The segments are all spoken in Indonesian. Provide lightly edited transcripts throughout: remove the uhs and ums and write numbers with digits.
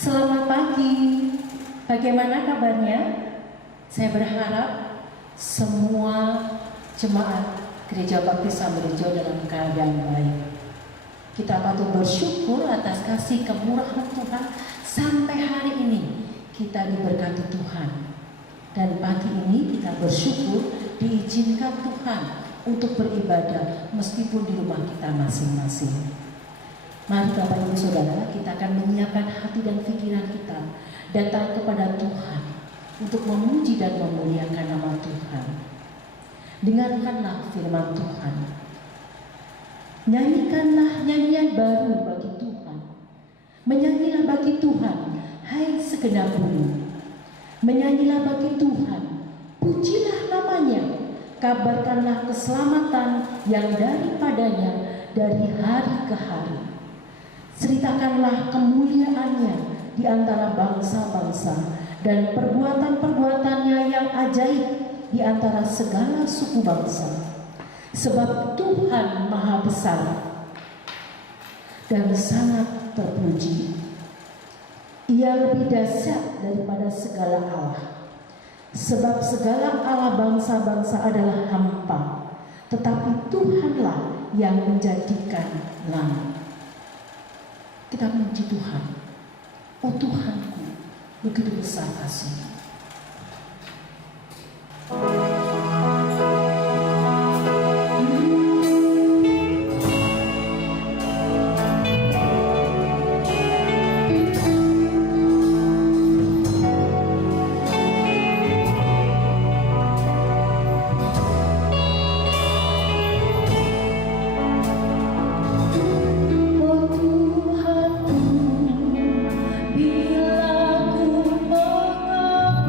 Selamat pagi, bagaimana kabarnya? Saya berharap semua jemaat Gereja Baptis Samarijo dalam keadaan baik. Kita patut bersyukur atas kasih kemurahan Tuhan sampai hari ini kita diberkati Tuhan. Dan pagi ini kita bersyukur diizinkan Tuhan untuk beribadah meskipun di rumah kita masing-masing. Mari Bapak Ibu Saudara, kita akan menyiapkan hati dan pikiran kita datang kepada Tuhan untuk memuji dan memuliakan nama Tuhan. Dengarkanlah firman Tuhan. Nyanyikanlah nyanyian baru bagi Tuhan. Menyanyilah bagi Tuhan, hai segenap bumi. Menyanyilah bagi Tuhan, pujilah namanya. Kabarkanlah keselamatan yang daripadanya dari hari ke hari. Ceritakanlah kemuliaannya di antara bangsa-bangsa dan perbuatan-perbuatannya yang ajaib di antara segala suku bangsa. Sebab Tuhan Maha Besar dan sangat terpuji. Ia lebih dahsyat daripada segala Allah. Sebab segala Allah bangsa-bangsa adalah hampa, tetapi Tuhanlah yang menjadikan langit. Kita memuji Tuhan. Oh Tuhanku, begitu besar kasih. Bila ku mengaku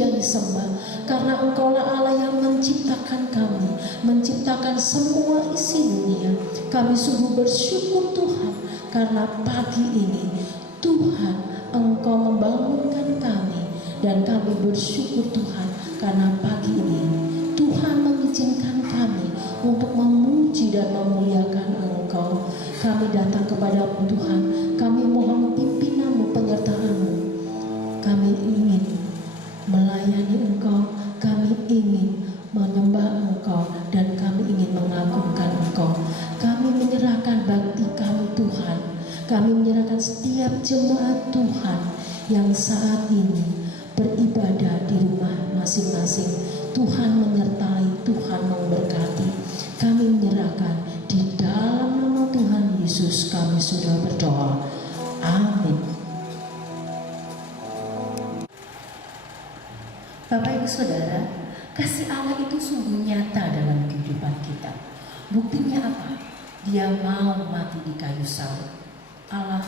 dan disembah, karena Engkaulah Allah yang menciptakan kami, menciptakan semua isi dunia. Kami sungguh bersyukur Tuhan, karena pagi ini Tuhan Engkau membangunkan kami, dan kami bersyukur Tuhan karena pagi ini Tuhan mengizinkan kami untuk memuji dan memuliakan Engkau. Kami datang kepadamu Tuhan, kami mohon pimpinanmu, penyertaanmu. Kami ingin melayani Engkau, kami ingin menyembah Engkau, dan kami ingin mengagungkan Engkau. Kami menyerahkan bakti kami Tuhan, kami menyerahkan setiap jemaat Tuhan yang saat ini beribadah di rumah masing-masing. Tuhan menyertai, Tuhan memberkati. Kami menyerahkan di dalam nama Tuhan Yesus kami sudah berdoa. Amin. Bapak Ibu Saudara, kasih Allah itu sungguh nyata dalam kehidupan kita. Buktinya apa? Dia mau mati di kayu salib. Allah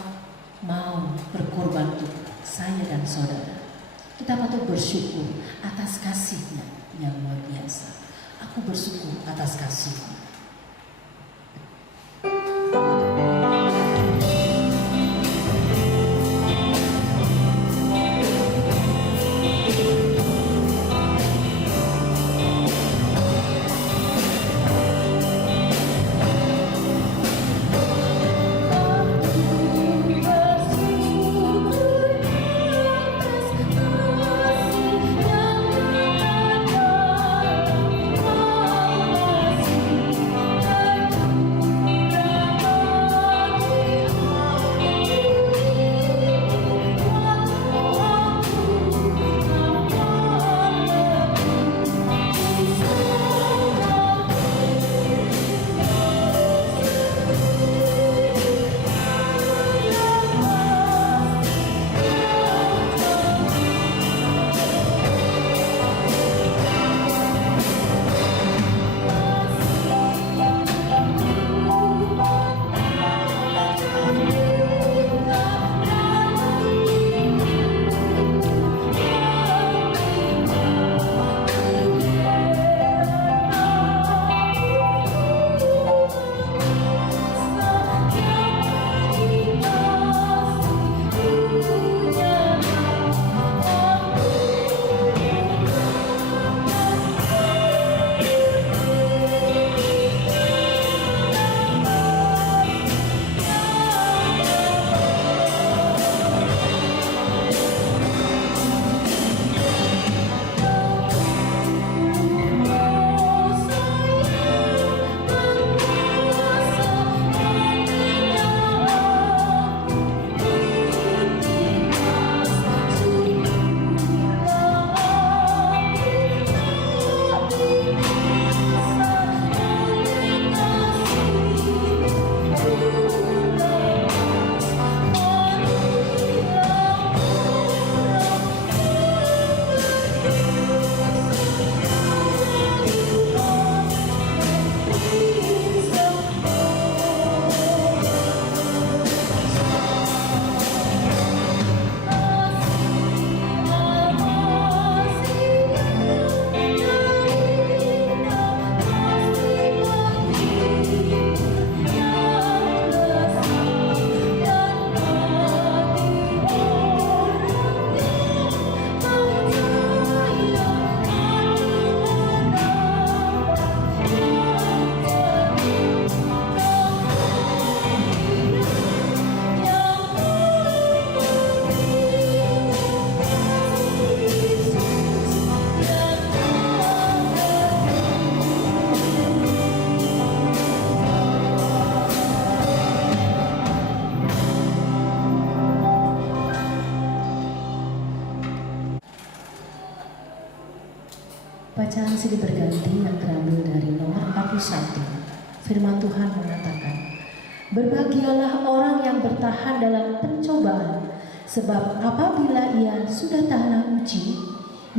mau berkorban untuk saya dan saudara. Kita patut bersyukur atas kasih-Nya yang luar biasa. Aku bersyukur atas kasih-Nya. Bacaan silih berganti yang terambil dari nomor 41. Firman Tuhan mengatakan, "Berbahagialah orang yang bertahan dalam pencobaan, sebab apabila ia sudah tahan uji,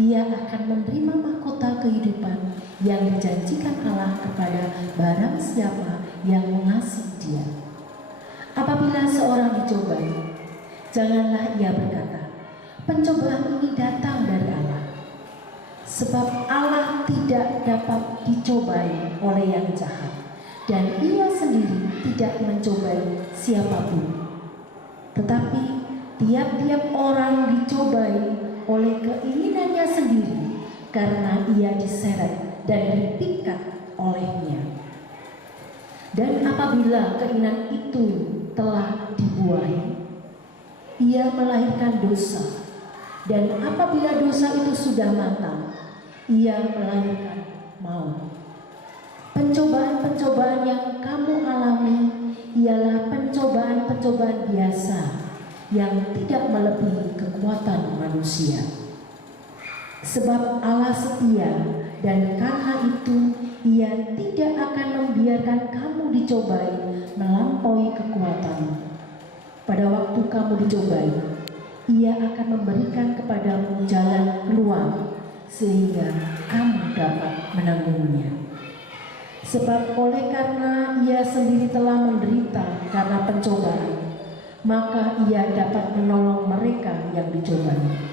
ia akan menerima mahkota kehidupan yang dijanjikan Allah kepada barang siapa yang mengasihi Dia." Apabila seorang dicobai, janganlah ia berkata, "Pencobaan ini datang dari Allah." Sebab Allah tidak dapat dicobai oleh yang jahat, dan Ia sendiri tidak mencobai siapapun. Tetapi tiap-tiap orang dicobai oleh keinginannya sendiri, karena ia diseret dan dipikat olehnya. Dan apabila keinginan itu telah dibuahi, ia melahirkan dosa. Dan apabila dosa itu sudah matang, ia melahirkan maut. Pencobaan-pencobaan yang kamu alami ialah pencobaan-pencobaan biasa yang tidak melebihi kekuatan manusia. Sebab Allah setia, dan karena itu Ia tidak akan membiarkan kamu dicobai melampaui kekuatanmu. Pada waktu kamu dicobai, Ia akan memberikan kepadamu jalan keluar sehingga kamu dapat menanggungnya. Sebab oleh karena Ia sendiri telah menderita karena pencobaan, maka Ia dapat menolong mereka yang dicobai.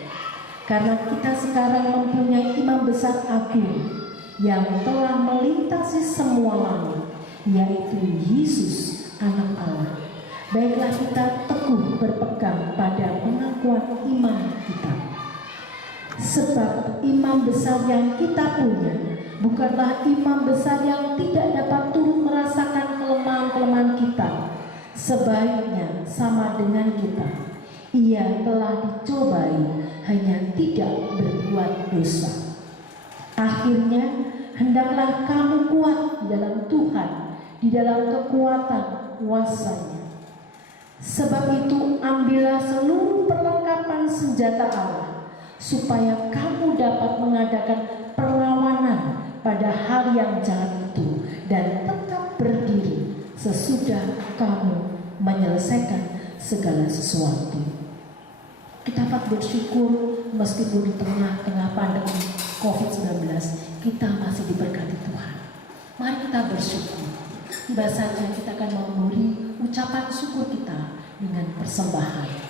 Karena kita sekarang mempunyai imam besar agung yang telah melintasi semua langit, yaitu Yesus Anak Allah. Baiklah kita teguh berpegang pada pengakuan iman kita. Sebab imam besar yang kita punya bukanlah imam besar yang tidak dapat turut merasakan kelemahan-kelemahan kita. Sebaiknya sama dengan kita, Ia telah dicobai, hanya tidak berbuat dosa. Akhirnya hendaklah kamu kuat di dalam Tuhan, di dalam kekuatan kuasa-Nya. Sebab itu ambillah seluruh perlengkapan senjata Allah, supaya kamu dapat mengadakan perlawanan pada hal yang jahat itu, dan tetap berdiri sesudah kamu menyelesaikan segala sesuatu. Kita dapat bersyukur meskipun di tengah-tengah pandemi COVID-19 kita masih diberkati Tuhan. Mari kita bersyukur. Tiba saja kita akan memberi ucapan syukur kita dengan persembahan.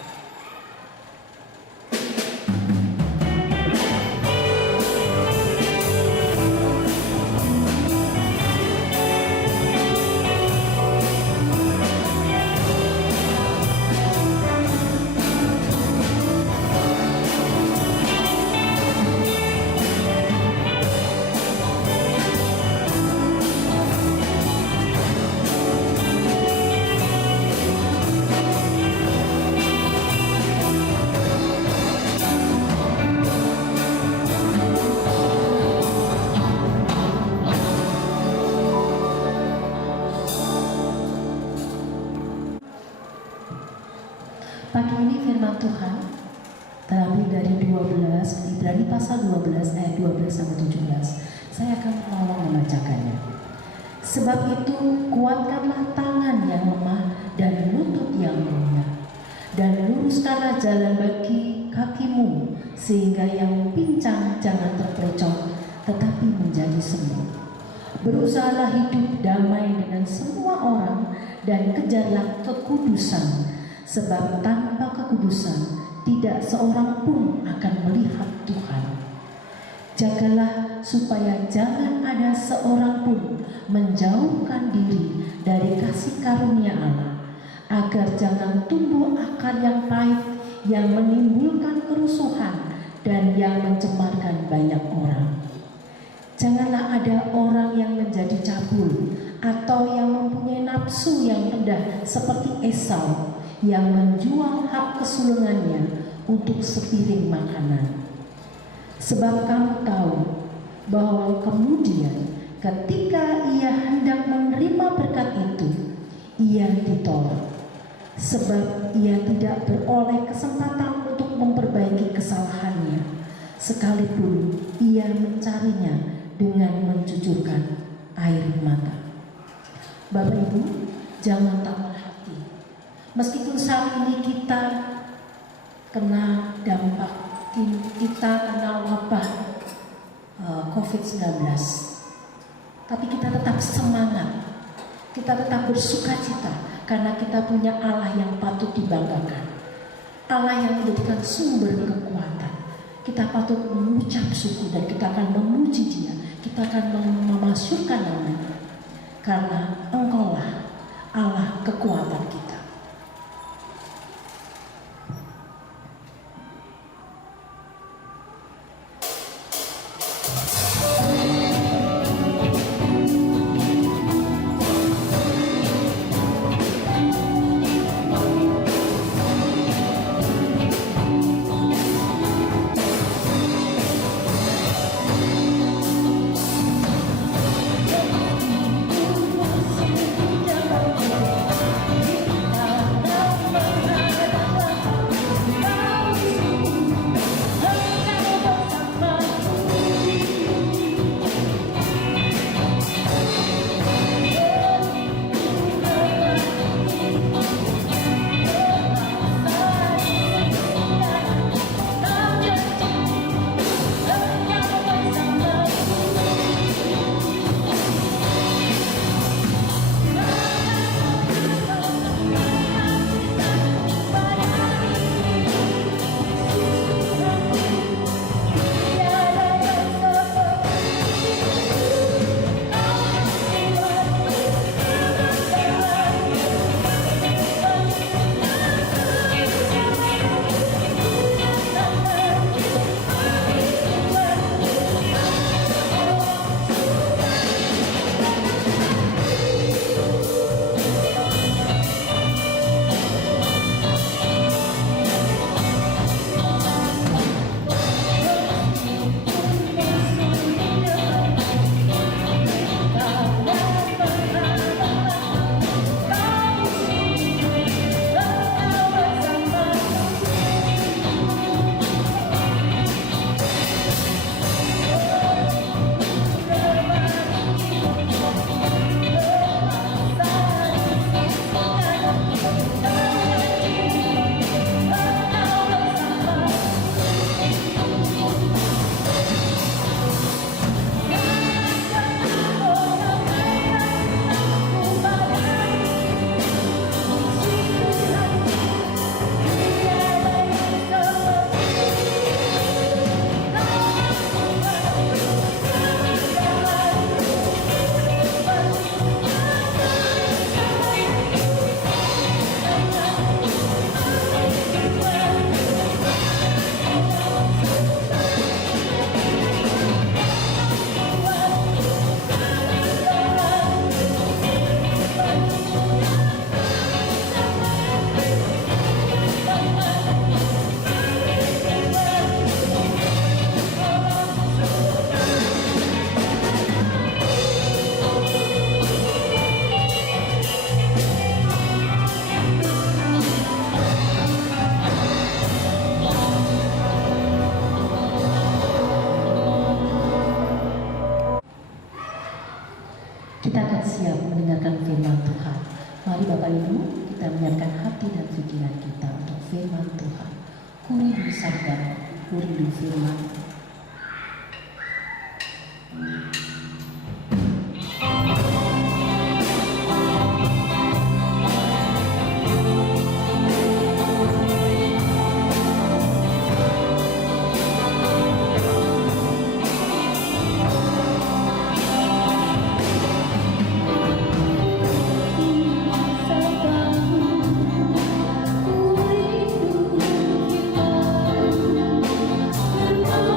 Pagi ini firman Tuhan terambil dari 12, Ibrani pasal 12 ayat 12 sampai 17. Saya akan menolong membacakannya. Sebab itu kuatkanlah tangan yang lemah dan lutut yang lunak, dan luruskanlah jalan bagi kakimu, sehingga yang pincang jangan terpercok tetapi menjadi sembuh. Berusahalah hidup damai dengan semua orang dan kejarlah kekudusan, sebab tanpa kekudusan tidak seorang pun akan melihat Tuhan. Jagalah supaya jangan ada seorang pun menjauhkan diri dari kasih karunia Allah, agar jangan tumbuh akar yang pahit yang menimbulkan kerusuhan dan yang mencemarkan banyak orang. Janganlah ada orang yang menjadi cabul atau yang mempunyai nafsu yang rendah seperti Esau, yang menjual hak kesulungannya untuk sepiring makanan. Sebab kamu tahu bahwa kemudian ketika ia hendak menerima berkat itu, ia ditolak. Sebab ia tidak beroleh kesempatan untuk memperbaiki kesalahannya, sekalipun ia mencarinya dengan mencucurkan air mata. Bapak Ibu, jangan takut hati. Meskipun saat ini kita kena dampak, kita kena wabah COVID-19, tapi kita tetap semangat, kita tetap bersukacita, karena kita punya Allah yang patut dibanggakan, Allah yang menjadikan sumber kekuatan, Kita patut mengucap syukur dan kita akan memuji Dia. Kita akan memasyurkan nama-Nya. Karena Engkaulah Allah kekuatan kita. Kita akan siap mendengarkan firman Tuhan. Mari Bapak Ibu, kita menyiapkan hati dan pikiran kita untuk firman Tuhan. Kuridu sabda, kuridu firman. Terima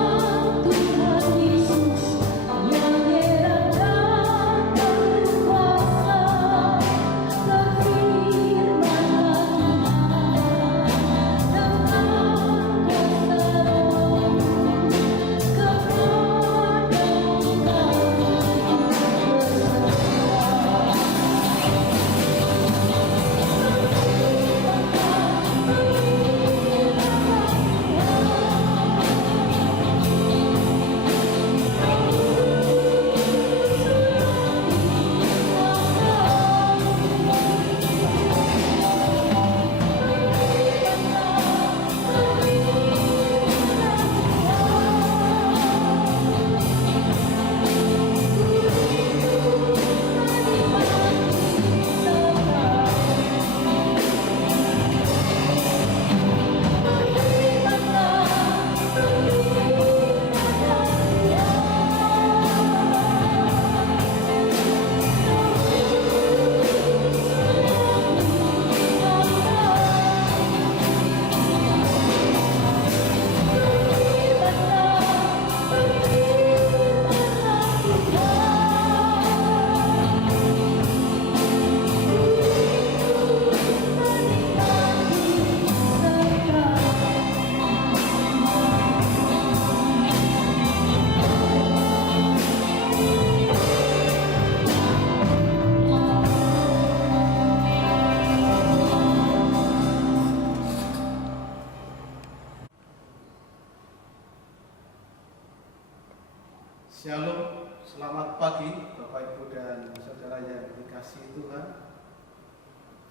Shalom, selamat pagi Bapak Ibu dan Saudara yang dikasihi Tuhan.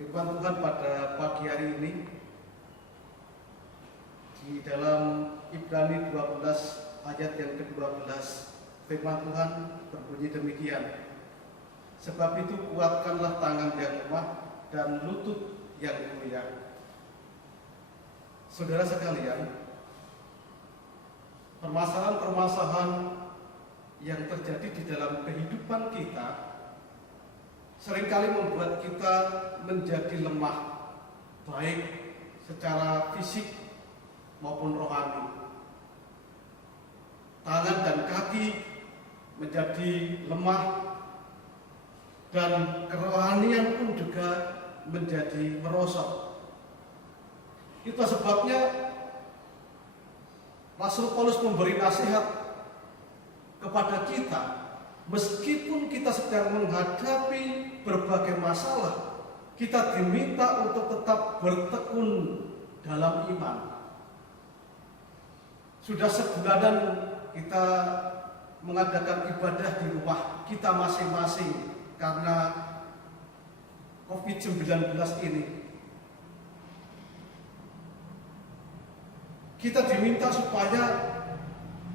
Firman Tuhan pada pagi hari ini di dalam Ibrani 12 ayat yang ke-12, firman Tuhan berbunyi demikian. Sebab itu kuatkanlah tangan yang lemah dan lutut yang goyah. Saudara sekalian, permasalahan-permasalahan yang terjadi di dalam kehidupan kita seringkali membuat kita menjadi lemah, baik secara fisik maupun rohani. Tangan dan kaki menjadi lemah, dan kerohanian pun juga menjadi merosot. Itu sebabnya Rasul Paulus memberi nasihat kepada kita, meskipun kita sedang menghadapi berbagai masalah, kita diminta untuk tetap bertekun dalam iman. Sudah sebulanan kita mengadakan ibadah di rumah kita masing-masing karena COVID-19 ini. Kita diminta supaya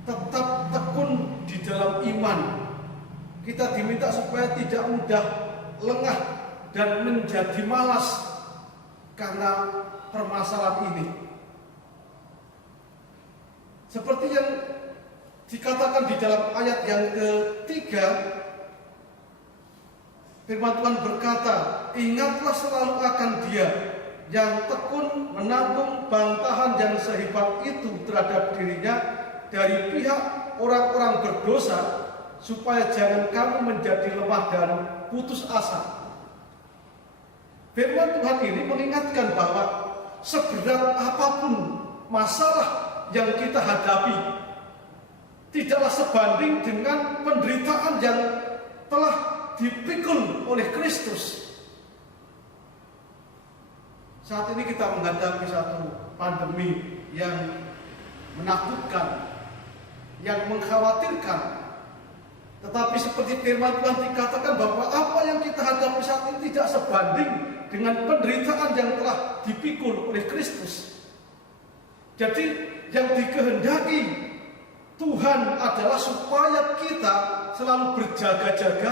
tetap tekun di dalam iman. Kita diminta supaya tidak mudah lengah dan menjadi malas karena permasalahan ini. Seperti yang dikatakan di dalam ayat yang ketiga, firman Tuhan berkata, ingatlah selalu akan Dia yang tekun menanggung bantahan yang sehebat itu terhadap dirinya dari pihak orang-orang berdosa, supaya jangan kamu menjadi lemah dan putus asa. Firman Tuhan ini mengingatkan bahwa seberat apapun masalah yang kita hadapi, tidaklah sebanding dengan penderitaan yang telah dipikul oleh Kristus. Saat ini kita menghadapi satu pandemi yang menakutkan, yang mengkhawatirkan. Tetapi seperti firman Tuhan dikatakan bahwa apa yang kita hadapi saat ini tidak sebanding dengan penderitaan yang telah dipikul oleh Kristus. Jadi yang dikehendaki Tuhan adalah supaya kita selalu berjaga-jaga,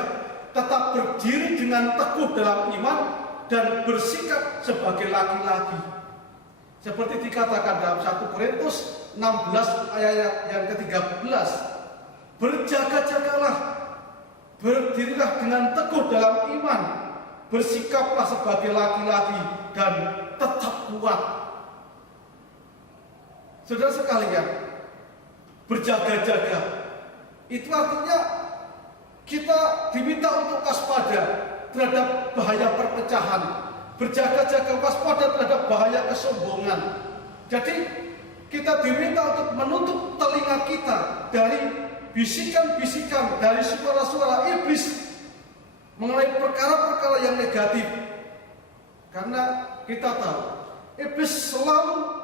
tetap berdiri dengan teguh dalam iman dan bersikap sebagai laki-laki. Seperti dikatakan dalam 1 Korintus 16 ayat yang ke-13, berjaga-jagalah, berdirilah dengan teguh dalam iman, bersikaplah sebagai laki-laki dan tetap kuat. Saudara sekalian, berjaga-jaga itu artinya kita diminta untuk waspada terhadap bahaya perpecahan, berjaga-jaga waspada terhadap bahaya kesombongan. Jadi kita diminta untuk menutup telinga kita dari bisikan-bisikan, dari suara-suara iblis mengenai perkara-perkara yang negatif. Karena kita tahu iblis selalu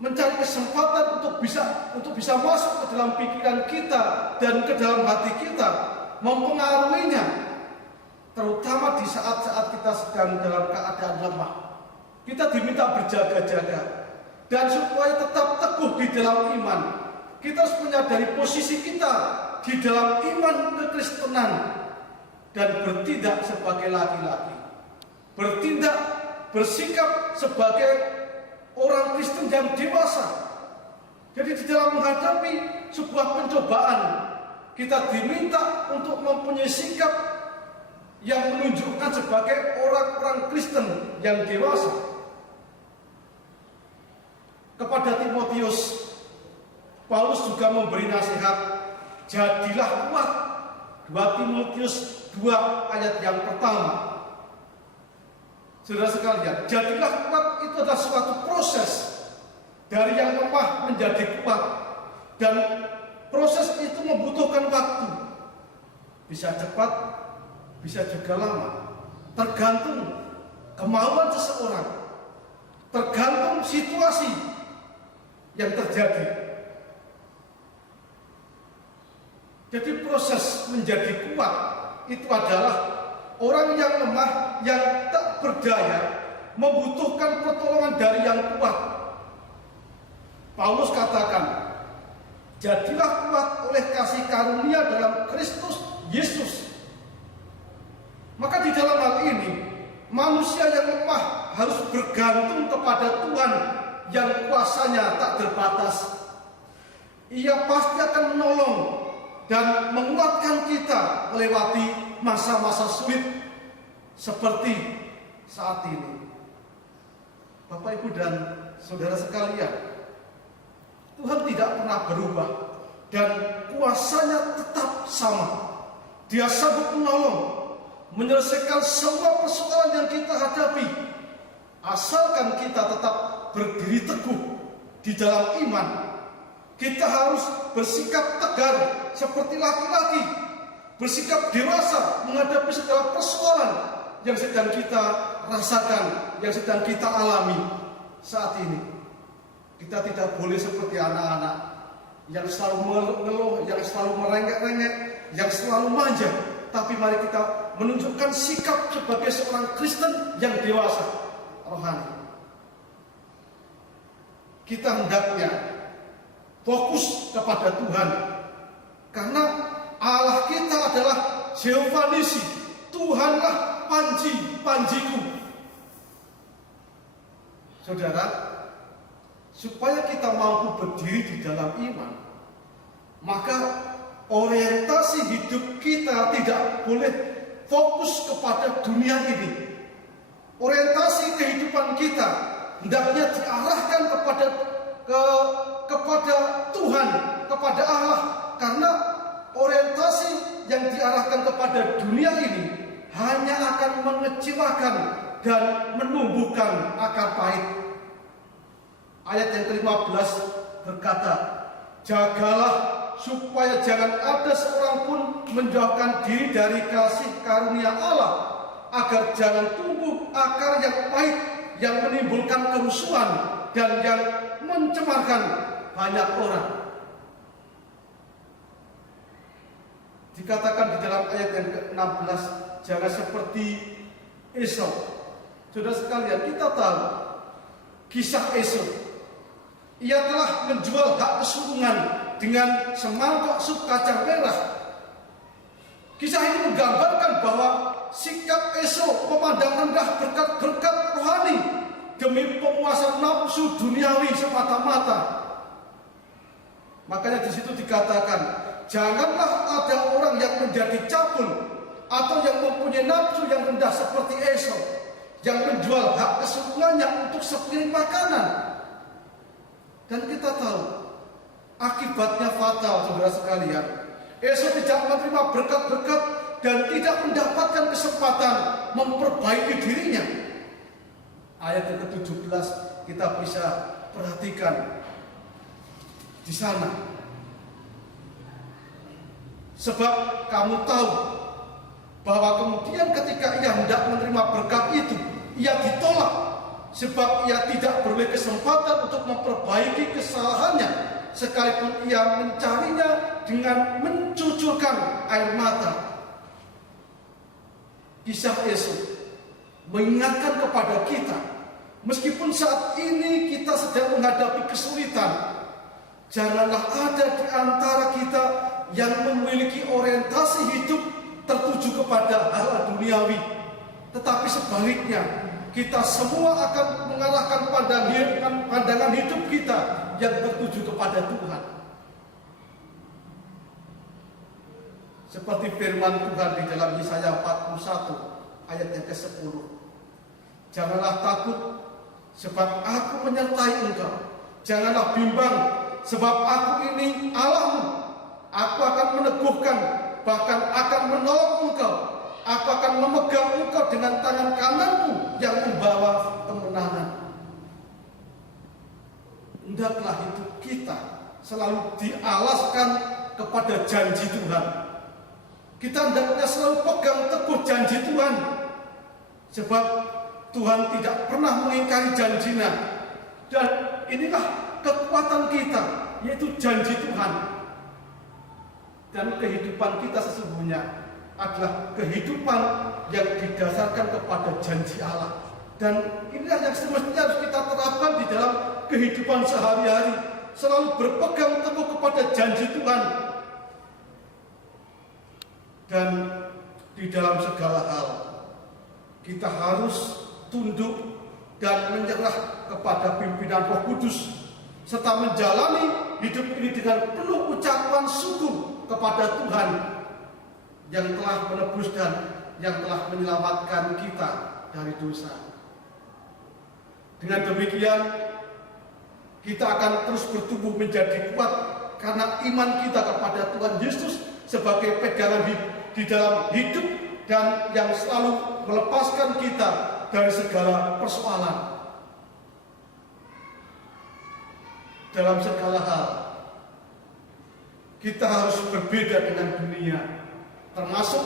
mencari kesempatan untuk bisa masuk ke dalam pikiran kita dan ke dalam hati kita, mempengaruhinya, terutama di saat-saat kita sedang dalam keadaan lemah. Kita diminta berjaga-jaga. Dan supaya tetap teguh di dalam iman, kita harus menyadari posisi kita di dalam iman kekristenan dan bertindak sebagai laki-laki. Bertindak, bersikap sebagai orang Kristen yang dewasa. Jadi di dalam menghadapi sebuah pencobaan, kita diminta untuk mempunyai sikap yang menunjukkan sebagai orang-orang Kristen yang dewasa. Kepada Timotius, Paulus juga memberi nasihat, jadilah kuat. 2 Timotius 2 ayat yang pertama. Saudara sekalian, jadilah kuat itu adalah suatu proses dari yang lemah menjadi kuat, dan proses itu membutuhkan waktu. Bisa cepat, bisa juga lama, tergantung kemauan seseorang, tergantung situasi yang terjadi. Jadi proses menjadi kuat itu adalah orang yang lemah, yang tak berdaya, membutuhkan pertolongan dari yang kuat. Paulus katakan, jadilah kuat oleh kasih karunia dalam Kristus Yesus. Maka di dalam hal ini, manusia yang lemah harus bergantung kepada Tuhan yang kuasanya tak terbatas. Ia pasti akan menolong dan menguatkan kita melewati masa-masa sulit seperti saat ini. Bapak, Ibu, dan saudara sekalian, Tuhan tidak pernah berubah dan kuasanya tetap sama. Dia sanggup menolong, menyelesaikan semua persoalan yang kita hadapi, asalkan kita tetap berdiri teguh di dalam iman. Kita harus bersikap tegar seperti laki-laki, bersikap dewasa menghadapi segala persoalan yang sedang kita rasakan, yang sedang kita alami saat ini. Kita tidak boleh seperti anak-anak yang selalu mengeluh, yang selalu merengek-rengek, yang selalu manja. Tapi mari kita menunjukkan sikap sebagai seorang Kristen yang dewasa, rohani. Kita hendaknya fokus kepada Tuhan, karena Allah kita adalah Jehovah Nisi, Tuhanlah panji-panjiku. Saudara, supaya kita mampu berdiri di dalam iman, maka orientasi hidup kita tidak boleh fokus kepada dunia ini. Orientasi kehidupan kita hendaknya diarahkan kepada Tuhan, kepada Allah, karena orientasi yang diarahkan kepada dunia ini hanya akan mengecewakan dan menumbuhkan akar pahit. Ayat yang ke-15 berkata, jagalah supaya jangan ada seorang pun menjauhkan diri dari kasih karunia Allah, agar jangan tumbuh akar yang pahit yang menimbulkan kerusuhan dan yang mencemarkan banyak orang. Dikatakan di dalam ayat yang ke-16, jangan seperti Esau. Saudara sekalian, kita tahu kisah Esau. Ia telah menjual hak kesulungan dengan semangkok sup kacang merah. Kisah ini menggambarkan bahwa sikap Esau memandang rendah berkat-berkat rohani demi pemuasan nafsu duniawi semata-mata. Makanya di situ dikatakan, janganlah ada orang yang menjadi cabul atau yang mempunyai nafsu yang rendah seperti Esau, yang menjual hak kesulungannya untuk sepiring makanan. Dan kita tahu akibatnya fatal, saudara sekalian. Esau tidak menerima berkat-berkat dan tidak mendapatkan kesempatan memperbaiki dirinya. Ayat yang ke-17 kita bisa perhatikan di sana. Sebab kamu tahu bahwa kemudian ketika ia hendak menerima berkat itu, ia ditolak, sebab ia tidak beroleh kesempatan untuk memperbaiki kesalahannya, sekalipun ia mencarinya dengan mencucurkan air mata. Kisah Esau mengingatkan kepada kita, meskipun saat ini kita sedang menghadapi kesulitan, janganlah ada di antara kita yang memiliki orientasi hidup tertuju kepada hal duniawi, tetapi sebaliknya kita semua akan mengarahkan pandangan hidup kita yang tertuju kepada Tuhan. Seperti firman Tuhan di dalam Yesaya 41 ayat yang ke-10. Janganlah takut, sebab aku menyertai engkau. Janganlah bimbang, sebab aku ini Allahmu. Aku akan meneguhkan, bahkan akan menolong engkau. Aku akan memegang engkau dengan tangan kananku yang membawa kemenangan. Hendaklah hidup kita selalu dialaskan kepada janji Tuhan. Kita hendaknya selalu pegang teguh janji Tuhan, sebab Tuhan tidak pernah mengingkari janjinya. Dan inilah kekuatan kita, yaitu janji Tuhan. Dan kehidupan kita sesungguhnya adalah kehidupan yang didasarkan kepada janji Allah. Dan inilah yang semestinya harus kita terapkan di dalam kehidupan sehari-hari. Selalu berpegang teguh kepada janji Tuhan. Dan di dalam segala hal, kita harus tunduk dan menyerah kepada pimpinan Roh Kudus, serta menjalani hidup ini dengan penuh ucapan syukur kepada Tuhan yang telah menebus dan yang telah menyelamatkan kita dari dosa. Dengan demikian, kita akan terus bertumbuh menjadi kuat karena iman kita kepada Tuhan Yesus sebagai pegangan di dalam hidup dan yang selalu melepaskan kita dari segala persoalan. Dalam segala hal, kita harus berbeda dengan dunia, termasuk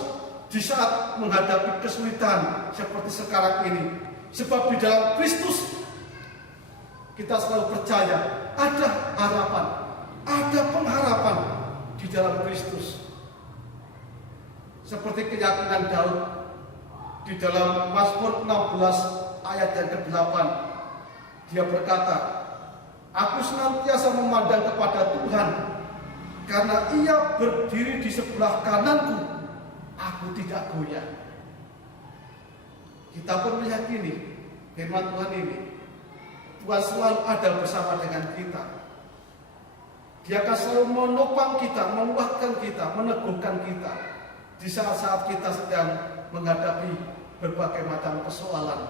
di saat menghadapi kesulitan seperti sekarang ini. Sebab di dalam Kristus kita selalu percaya ada harapan, ada pengharapan di dalam Kristus. Seperti keyakinan Daud di dalam Mazmur 16 ayat yang ke-8. Dia berkata, "Aku senantiasa memandang kepada Tuhan, karena Ia berdiri di sebelah kananku, aku tidak goyah." Kita pun meyakini firman Tuhan ini. Tuhan selalu ada bersama dengan kita. Dia akan selalu menopang kita, menguatkan kita, meneguhkan kita di saat-saat kita sedang menghadapi berbagai macam persoalan.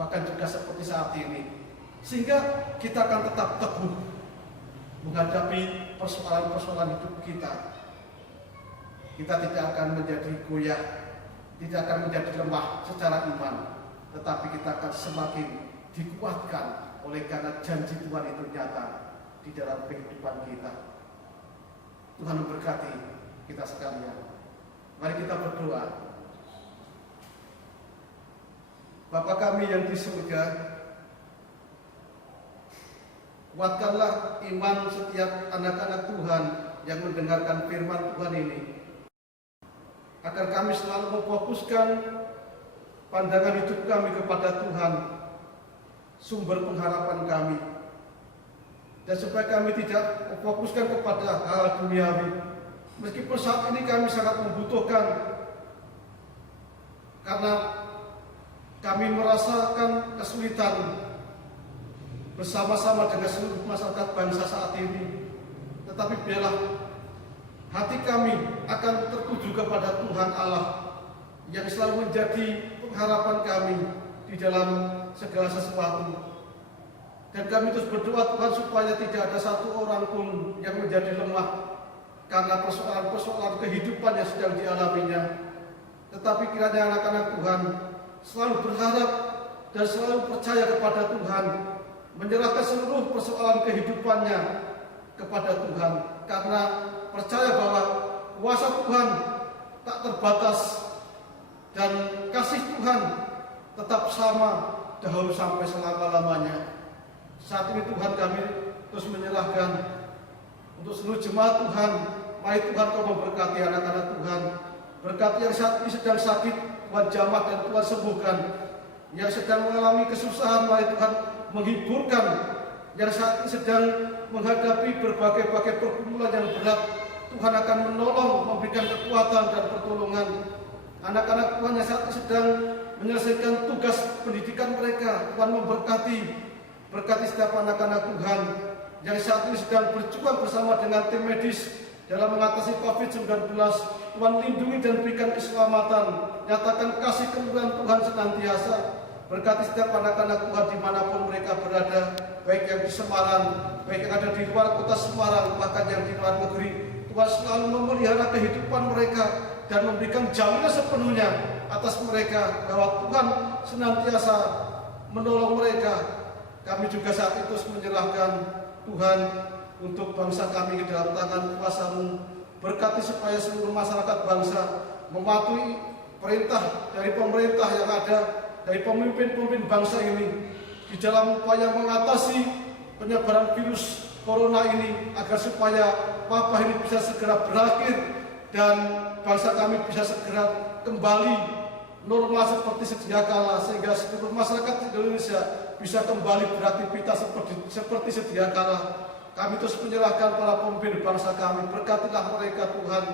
Bahkan juga seperti saat ini. Sehingga kita akan tetap teguh menghadapi persoalan-persoalan hidup kita. Kita tidak akan menjadi goyah, tidak akan menjadi lemah secara iman, tetapi kita akan semakin dikuatkan oleh karena janji Tuhan itu nyata di dalam kehidupan kita. Tuhan memberkati kita sekalian. Mari kita berdoa. Bapa kami yang di surga, kuatkanlah iman setiap anak-anak Tuhan yang mendengarkan firman Tuhan ini, agar kami selalu memfokuskan pandangan hidup kami kepada Tuhan, sumber pengharapan kami, dan supaya kami tidak memfokuskan kepada hal duniawi. Meskipun saat ini kami sangat membutuhkan, karena kami merasakan kesulitan bersama-sama dengan seluruh masyarakat bangsa saat ini. Tetapi biarlah hati kami akan tertuju kepada Tuhan Allah yang selalu menjadi pengharapan kami di dalam segala sesuatu. Dan kami terus berdoa Tuhan supaya tidak ada satu orang pun yang menjadi lemah karena persoalan-persoalan kehidupan yang sedang dialaminya. Tetapi kiranya anak-anak Tuhan selalu berharap dan selalu percaya kepada Tuhan, menyerahkan seluruh persoalan kehidupannya kepada Tuhan, karena percaya bahwa kuasa Tuhan tak terbatas dan kasih Tuhan tetap sama dahulu sampai selama-lamanya. Saat ini Tuhan kami terus menyerahkan untuk seluruh jemaat Tuhan. Mari Tuhan Kau memberkati anak-anak Tuhan. Berkati yang saat ini sedang sakit, Tuhan jamah dan Tuhan sembuhkan. Yang sedang mengalami kesusahan, mari Tuhan menghiburkan. Yang saat ini sedang menghadapi berbagai-bagai pergumulan yang berat, Tuhan akan menolong, memberikan kekuatan dan pertolongan. Anak-anak Tuhan yang saat ini sedang menyelesaikan tugas pendidikan mereka, Tuhan memberkati. Berkati setiap anak-anak Tuhan yang saat ini sedang berjuang bersama dengan tim medis dalam mengatasi COVID-19. Tuhan lindungi dan berikan keselamatan. Nyatakan kasih kemurahan Tuhan senantiasa. Berkati setiap anak-anak Tuhan dimanapun mereka berada, baik yang di Semarang, baik yang ada di luar kota Semarang, bahkan yang di luar negeri. Tuhan selalu memelihara kehidupan mereka dan memberikan jaminan sepenuhnya atas mereka bahwa Tuhan senantiasa menolong mereka. Kami juga saat itu menyerahkan Tuhan untuk bangsa kami ke dalam tangan kuasa-Mu. Berkati supaya seluruh masyarakat bangsa mematuhi perintah dari pemerintah yang ada, dari pemimpin-pemimpin bangsa ini di dalam upaya mengatasi penyebaran virus corona ini, agar supaya wabah ini bisa segera berakhir dan bangsa kami bisa segera kembali normal seperti sedia kala, sehingga seluruh masyarakat Indonesia bisa kembali beraktivitas seperti sedia kala. Kami terus menyerahkan para pemimpin bangsa kami, berkatilah mereka Tuhan,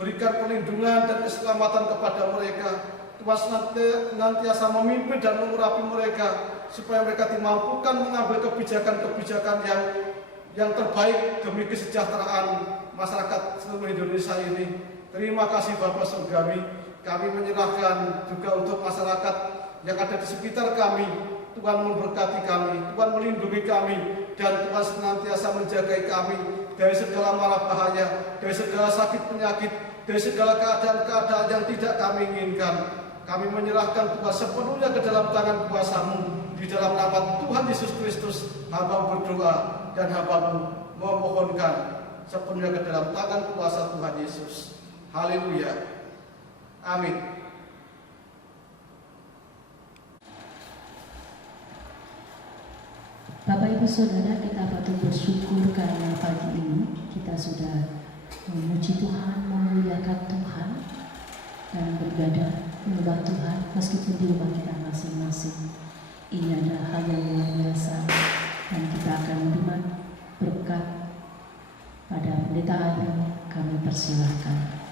berikan perlindungan dan keselamatan kepada mereka. Tuhan senantiasa memimpin dan mengurapi mereka, supaya mereka dimampukan mengambil kebijakan-kebijakan yang terbaik demi kesejahteraan masyarakat seluruh Indonesia ini. Terima kasih Bapak Surgawi. Kami menyerahkan juga untuk masyarakat yang ada di sekitar kami. Tuhan memberkati kami, Tuhan melindungi kami, dan Tuhan senantiasa menjaga kami dari segala malapahaya, dari segala sakit penyakit, dari segala keadaan-keadaan yang tidak kami inginkan. Kami menyerahkan Tuhan sepenuhnya ke dalam tangan kuasa-Mu. Di dalam nama Tuhan Yesus Kristus, hamba berdoa dan hamba memohonkan sepenuhnya ke dalam tangan kuasa Tuhan Yesus. Haleluya. Amin. Bapak Ibu Saudara, kita patut bersyukur karena pagi ini kita sudah memuji Tuhan, memuliakan Tuhan, dan beribadah menyembah Tuhan meskipun di rumah kita masing-masing. Ini adalah hal yang luar biasa, dan kita akan menerima berkat pada pendeta Ayu. Kami persilahkan.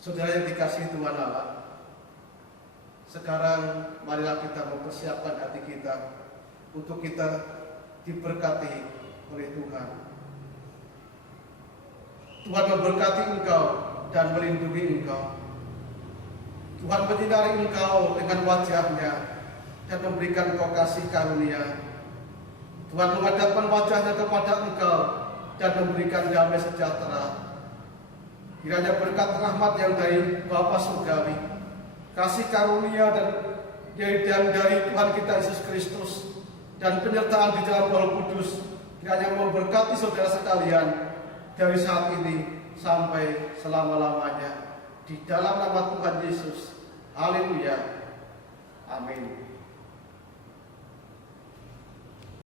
Saudara yang dikasihi Tuhan Allah, sekarang marilah kita mempersiapkan hati kita untuk kita diberkati oleh Tuhan. Tuhan memberkati engkau dan melindungi engkau. Tuhan menyinari engkau dengan wajah-Nya dan memberikan engkau kasih karunia. Tuhan menghadapkan wajah-Nya kepada engkau dan memberikan damai sejahtera. Kiranya berkat rahmat yang dari Bapa Surgawi, kasih karunia dan dan dari Tuhan kita Yesus Kristus dan penyertaan di dalam Roh Kudus kiranya memberkati saudara sekalian dari saat ini sampai selama-lamanya di dalam nama Tuhan Yesus. Haleluya. Amin.